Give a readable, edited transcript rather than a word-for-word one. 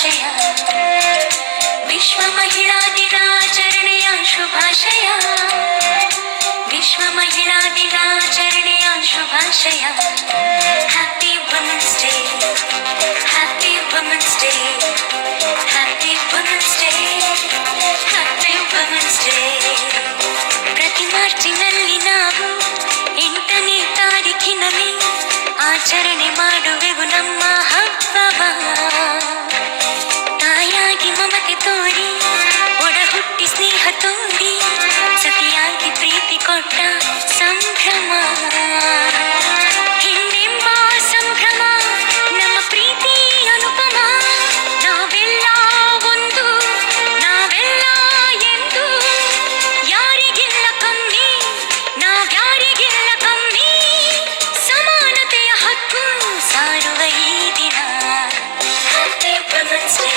ಶುಭಾಶಯ ವಿಶ್ವ ಮಹಿಳಾ ದಿನಾಚರಣೆಯ ಶುಭಾಶಯ ವಿಶ್ವ ಮಹಿಳಾ ದಿನಾಚರಣೆಯ ಶುಭಾಶಯ happy women's day happy women's day happy women's day happy women's day ಪ್ರತಿ ಮಾರ್ಚಿನಲ್ಲಿ ನಾವು 8ನೇ ತಾರೀಖಿನಲ್ಲಿ ಆಚರಣೆ ಮಾಡುವೆವು ನಮ್ಮ ಹಬ್ಬವ ತಾಯಾಗಿ ಮಮತೆ ತೋರಿ ಒಡ ಹುಟ್ಟಿ ಸ್ನೇಹ ತೋರಿ ಸತಿಯಾಗಿ ಪ್ರೀತಿ ಕೊಟ್ಟ ಸಂಭ್ರಮ ಹೆಣ್ಣೆಂಬ ಸಂಭ್ರಮ ನಮ್ಮ ಪ್ರೀತಿ ಅನುಪಮ ನಾವೆಲ್ಲ ಒಂದು ನಾವೆಲ್ಲ ಎಂದು ಯಾರಿಗಿಲ್ಲ ಕಮ್ಮಿ ನಾವ್ಯಾರಿಗಿಲ್ಲ ಕಮ್ಮಿ ಸಮಾನತೆಯ ಹಕ್ಕು ಸಾರುವ ಈ ದಿನ ಹ್ಯಾಪಿ ವುಮೆನ್ಸ್ ಡೇ